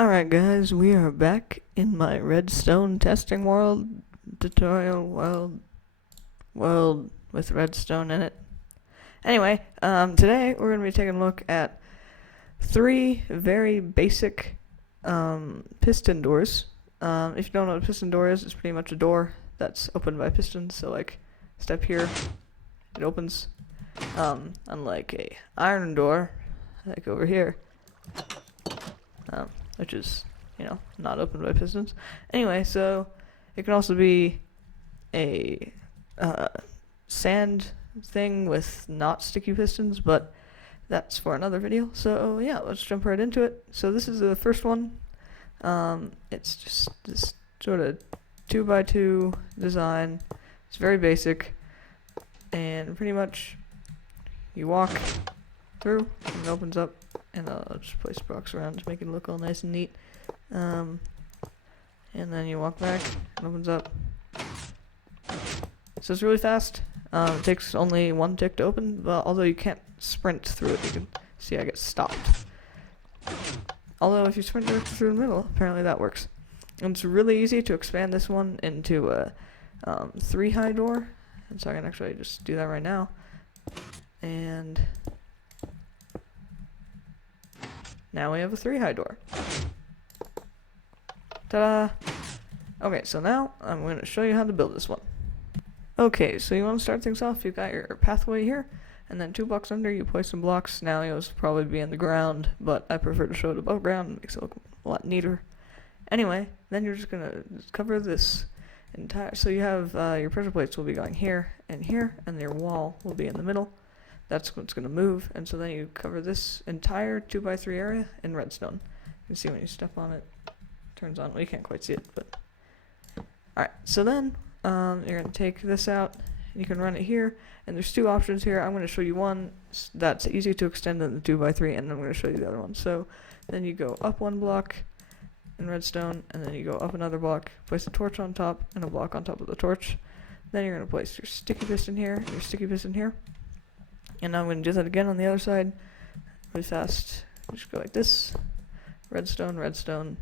Alright guys, we are back in my redstone testing world, tutorial world with redstone in it. Anyway, today we're going to be taking a look at three very basic piston doors. If you don't know what a piston door is, it's pretty much a door that's opened by pistons, so like, step here, it opens, unlike a iron door, like over here. Which is, not opened by pistons. Anyway, so it can also be a sand thing with not sticky pistons, but that's for another video. So yeah, let's jump right into it. So this is the first one. It's just this sort of 2x2 design. It's very basic, and pretty much you walk through and it opens up, and I'll just place blocks around to make it look all nice and neat. And then you walk back, it opens up. So it's really fast. It takes only one tick to open, but although you can't sprint through it, you can see I get stopped. Although if you sprint through the middle, apparently that works. And it's really easy to expand this one into a 3 high door, and so I can actually just do that right now. And now we have a 3 high door. Ta-da! Okay, so now I'm going to show you how to build this one. Okay, so you want to start things off, you've got your pathway here, and then 2 blocks under you place some blocks. Now you'll probably be in the ground, but I prefer to show it above ground, it makes it look a lot neater. Anyway, then you're just going to cover this entire, so you have your pressure plates will be going here, and your wall will be in the middle. That's what's going to move, and so then you cover this entire 2x3 area in redstone. You can see when you step on it, it turns on. Well, you can't quite see it, but alright, so then you're going to take this out, and you can run it here, and there's 2 options here. I'm going to show you one that's easy to extend in the 2x3, and then I'm going to show you the other one. So then you go up 1 block in redstone, and then you go up another block, place a torch on top, and a block on top of the torch. Then you're going to place your sticky piston here, and your sticky piston here. And now I'm going to do that again on the other side, really fast. Just go like this, redstone, redstone,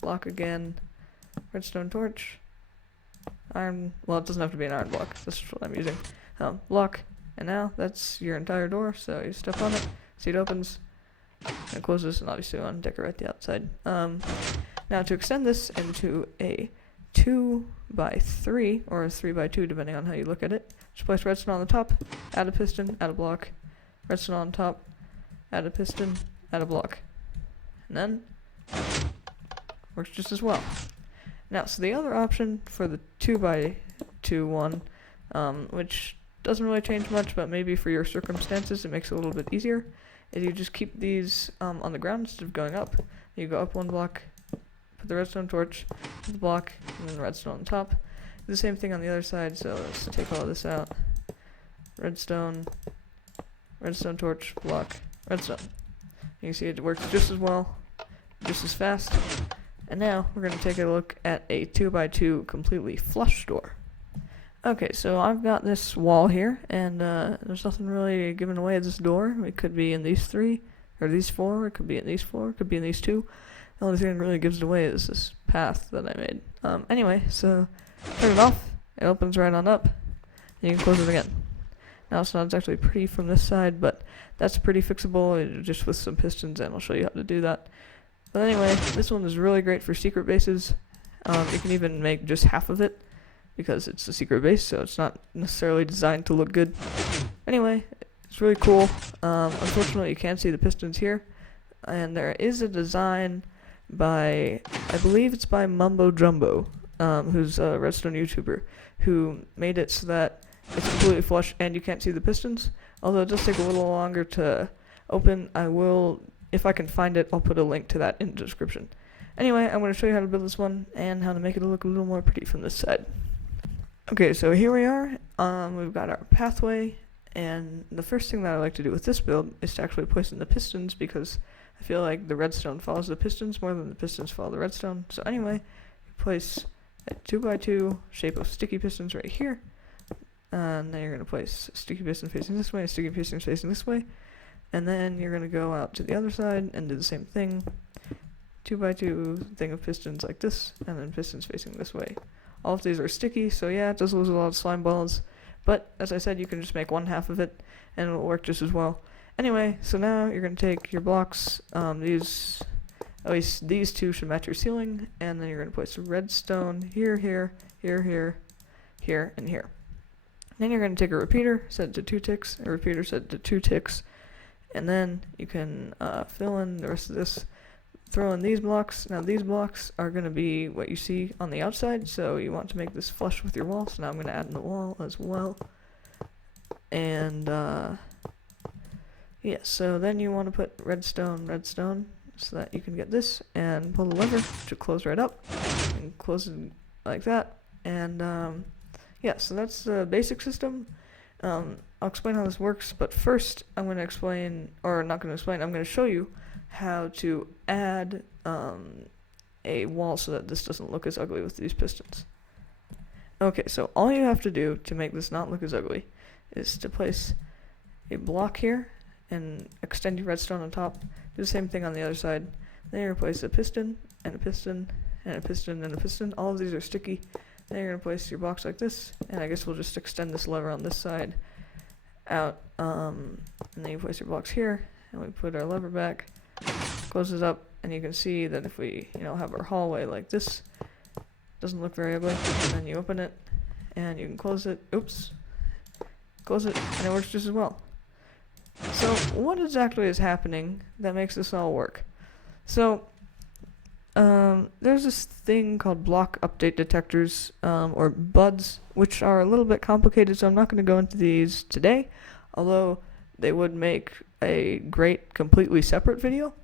block again, redstone torch, iron, well it doesn't have to be an iron block, that's what I'm using, block, and now that's your entire door, so you step on it, see it opens, and it closes, and obviously you want to decorate the outside. Now to extend this into a 2x3 or a 3x2 depending on how you look at it, just place redstone on the top, add a piston, add a block, redstone on top, add a piston, add a block, and then works just as well. Now, so the other option for the 2x2 one, which doesn't really change much, but maybe for your circumstances it makes it a little bit easier, is you just keep these on the ground instead of going up. You go up 1 block, put the redstone torch, put the block, and then redstone on top. Do the same thing on the other side, so let's take all of this out. Redstone, redstone torch, block, redstone. You can see it works just as well, just as fast. And now we're going to take a look at a 2x2 completely flush door. Okay, so I've got this wall here, and there's nothing really giving away at this door. It could be in these 3, or these 4, it could be in these 4, it could be in these 2. The only thing that really gives it away is this path that I made. Anyway, so turn it off, it opens right on up, and you can close it again. Now it's not exactly pretty from this side, but that's pretty fixable just with some pistons, and I'll show you how to do that. But anyway, this one is really great for secret bases. You can even make just half of it, because it's a secret base, so it's not necessarily designed to look good. Anyway, it's really cool. Unfortunately, you can't see the pistons here, and there is a design by, I believe it's by Mumbo Jumbo, who's a redstone YouTuber, who made it so that it's completely flush and you can't see the pistons. Although it does take a little longer to open. I will, if I can find it, I'll put a link to that in the description. Anyway, I'm going to show you how to build this one and how to make it look a little more pretty from this side. Okay, so here we are. We've got our pathway, and the first thing that I like to do with this build is to actually place in the pistons, because I feel like the redstone follows the pistons more than the pistons follow the redstone. So anyway, you place a 2x2 shape of sticky pistons right here, and then you're going to place a sticky piston facing this way, a sticky piston facing this way, and then you're going to go out to the other side and do the same thing. 2x2 thing of pistons like this, and then pistons facing this way. All of these are sticky, so yeah, it does lose a lot of slime balls, but as I said, you can just make one half of it, and it'll work just as well. Anyway, so now you're going to take your blocks, at least these two should match your ceiling, and then you're going to place redstone here, here, here, here, here, and here. Then you're going to take a repeater, set it to 2 ticks, a repeater set it to 2 ticks, and then you can fill in the rest of this, throw in these blocks. Now these blocks are going to be what you see on the outside, so you want to make this flush with your wall, so now I'm going to add in the wall as well. And yeah, so then you want to put redstone, so that you can get this, and pull the lever to close right up, and close it like that, and yeah, so that's the basic system. I'll explain how this works, but first I'm going to explain, or not going to explain, I'm going to show you how to add a wall so that this doesn't look as ugly with these pistons. Okay, so all you have to do to make this not look as ugly is to place a block here and extend your redstone on top. Do the same thing on the other side. Then you're going to place a piston, and a piston, and a piston, and a piston. All of these are sticky. Then you're going to place your box like this, and I guess we'll just extend this lever on this side out, and then you place your blocks here, and we put our lever back, closes up, and you can see that if we, have our hallway like this, doesn't look very ugly, and then you open it, and you can close it, close it, and it works just as well. So what exactly is happening that makes this all work? So there's this thing called block update detectors, or BUDs, which are a little bit complicated, so I'm not going to go into these today, although they would make a great completely separate video.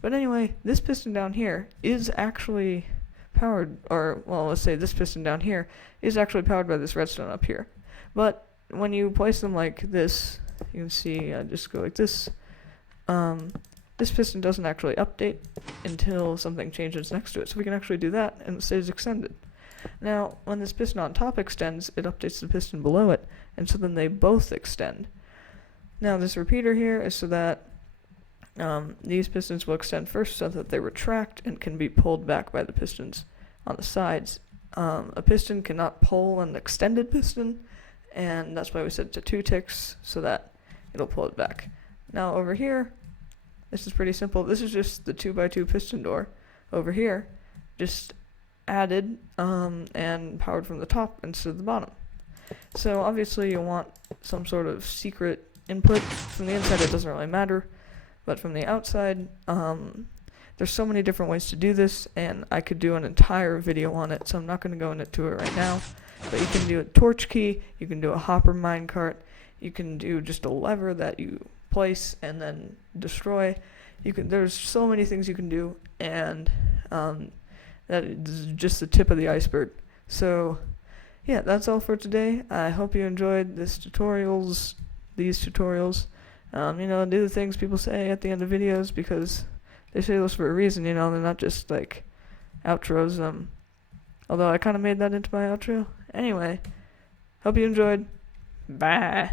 But anyway, this piston down here is actually powered, or well, let's say this piston down here is actually powered by this redstone up here. But when you place them like this, you can see, just go like this, this piston doesn't actually update until something changes next to it. So we can actually do that, and it stays extended. Now, when this piston on top extends, it updates the piston below it, and so then they both extend. Now, this repeater here is so that these pistons will extend first so that they retract and can be pulled back by the pistons on the sides. A piston cannot pull an extended piston, and that's why we set it to 2 ticks so that it'll pull it back. Now, over here, this is pretty simple. This is just the 2x2 piston door over here, just added and powered from the top instead of the bottom. So obviously you want some sort of secret input. From the inside it doesn't really matter, but from the outside, there's so many different ways to do this, and I could do an entire video on it, so I'm not going to go into it right now. But you can do a torch key, you can do a hopper minecart, you can do just a lever that you place and then destroy. There's so many things you can do, and that is just the tip of the iceberg. So yeah, that's all for today. I hope you enjoyed these tutorials. Do the things people say at the end of videos, because they say those for a reason, they're not just like outros. Although I kind of made that into my outro. Anyway, hope you enjoyed. Bye.